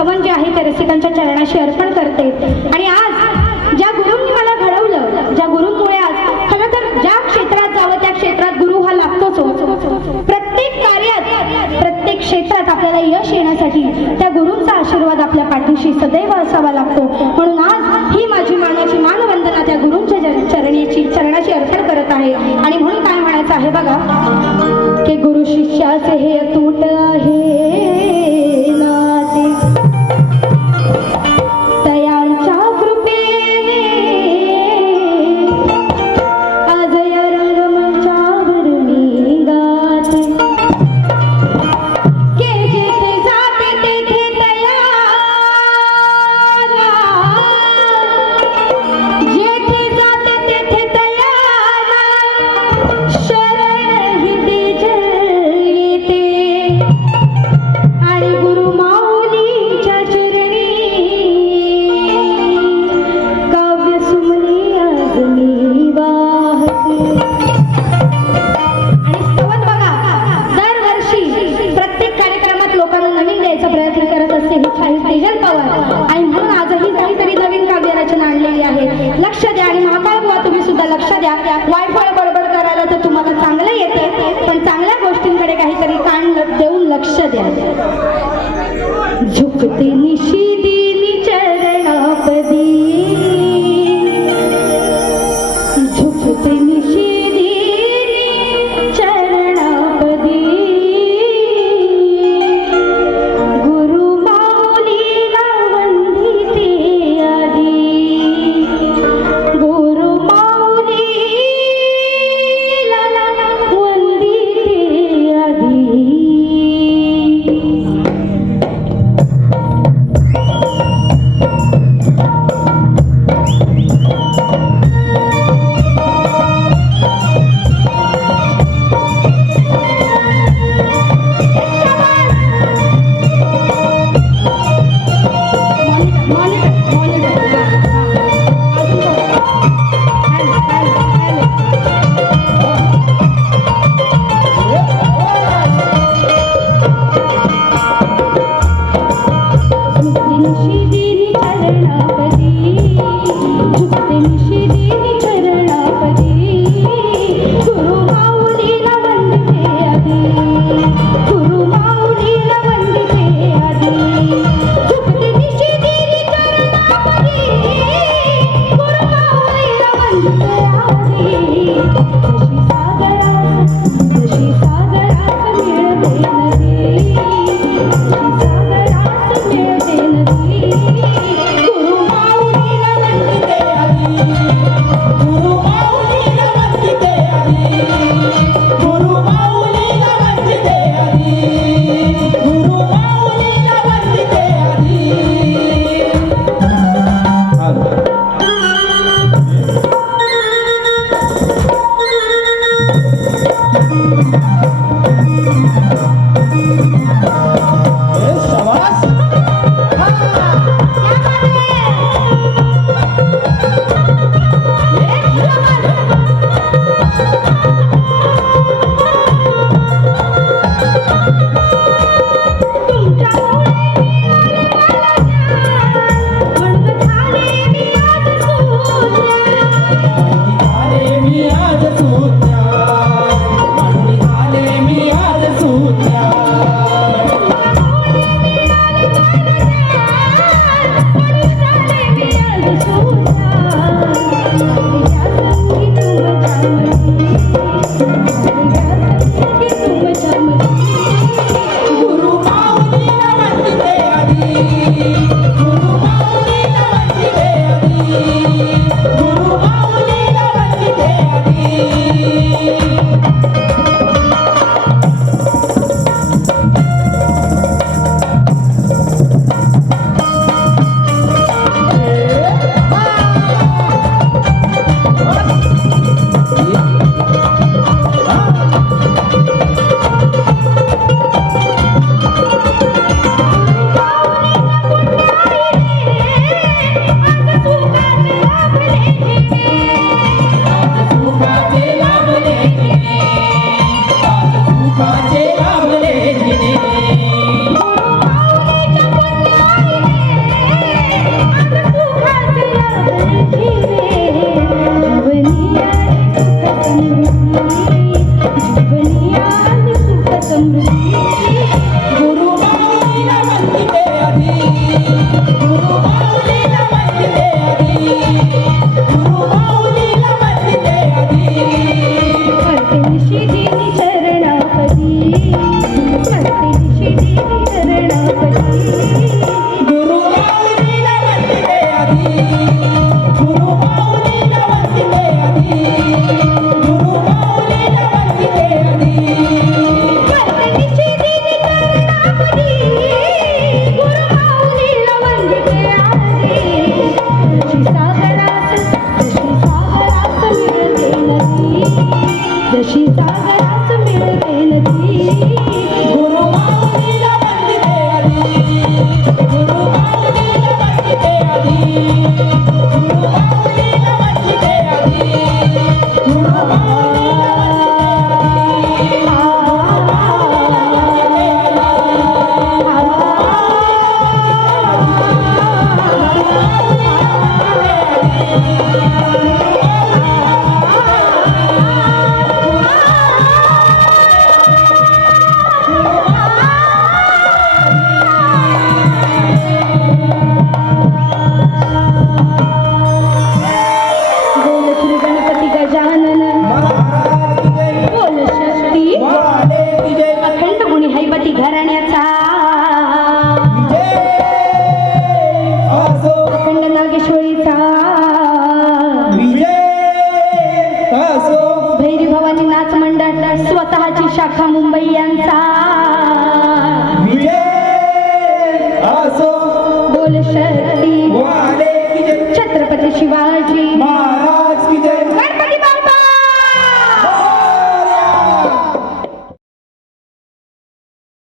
स्तवन जे आहे ते रसिकांच्या चरणाशी अर्पण करते. आणि आज ज्या गुरुंनी मला घडवलं ज्या गुरुमुळे आज खरं तर ज्या क्षेत्रात जावं त्या क्षेत्रात गुरु हा लागतोच हो. प्रत्येक कार्यात प्रत्येक क्षेत्रात आपल्याला यश येण्यासाठी त्या गुरुंचा आशीर्वाद आपल्या पाठीशी सदैव असावा लागतो. म्हणून आज ही माझी मानाची मानवंदना त्या गुरुंच्या चरणीची चरणाची अर्पण करत आहे. आणि म्हणून काय म्हणायचं आहे बघा की गुरु शिष्याचे हे लक्ष द्या. वायफळ बडबड करायला तर तुम्हाला चांगलं येते पण चांगल्या गोष्टींकडे काहीतरी कान देऊन लक्ष द्या. झुकते निशी स्वतःची शाखा मुंबई यांचा. शक्ती. छत्रपती शिवाजी. महाराज जय.